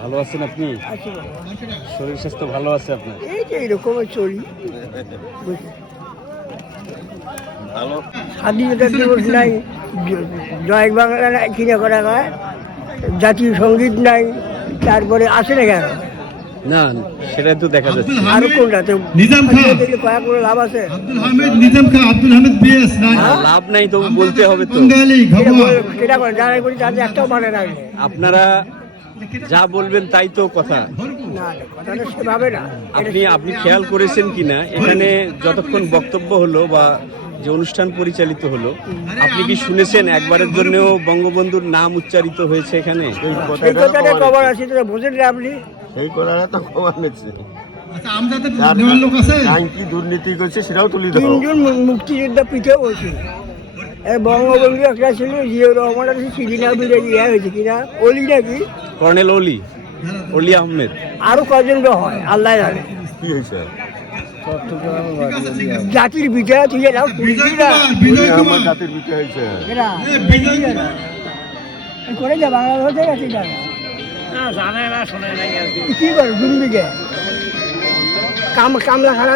ভালো আছেন আপনি? শরীর স্বাস্থ্য ভালো আছে আপনার? এই যে এরকম চলি ভালো। স্বাধীনতা দিবস নাই, জয় বাংলা নাই, কিনে করা হয়, জাতীয় সঙ্গীত নাই, তারপরে আসে না কেন? না, সেটাই তো দেখা যাচ্ছে। আরো কোনটাতে নিজাম খান কয়েক করে লাভ আছে? আব্দুল হামিদ নিজাম খান আব্দুল হামিদ বিএস নাই লাভ নাই তো বলতে হবে তো। বাঙালি ঘবর সেটা করে যারা করি তাদের একটাও মানে না। আপনারা যা বলবেন তাই তো কথা। না, কথাটা সেভাবে না। আপনি খেয়াল করেছেন কিনা এখানে যতক্ষণ বক্তব্য হলো বা যে অনুষ্ঠান পরিচালিত হলো, আপনি কি শুনেছেন একবারের জন্যও বঙ্গবন্ধুর নাম উচ্চারিত হয়েছে এখানে? সেই কথাটা খবর আছে, তো বোঝেন না আপনি? সেই করার তো খবর নিচ্ছে। আচ্ছা আমজাদের নেওয়ার লোক আছে কি দুর্নীতি করছে সেটাও তুলি ধরো। তিনজন মুক্তিযোদ্ধা পিঠে বলছি, বঙ্গবন্ধু একটা ছিল, জিয়াউর রহমান আছে, সিদিনা বিলে ইয়ে হয়েছে কিনা অলি নাকি, কর্নেল অলি আহমেদ। আরো কজন হয় আল্লাহ জানে। কি হয়েছে? জাতির বিজয় থেকে যাও বিজয় আমার কুমার জাতির বিষয় হয়েছে। করে যা বাংলাদেশে গেছে কি করে দুর্নীতি কামলা খারাপ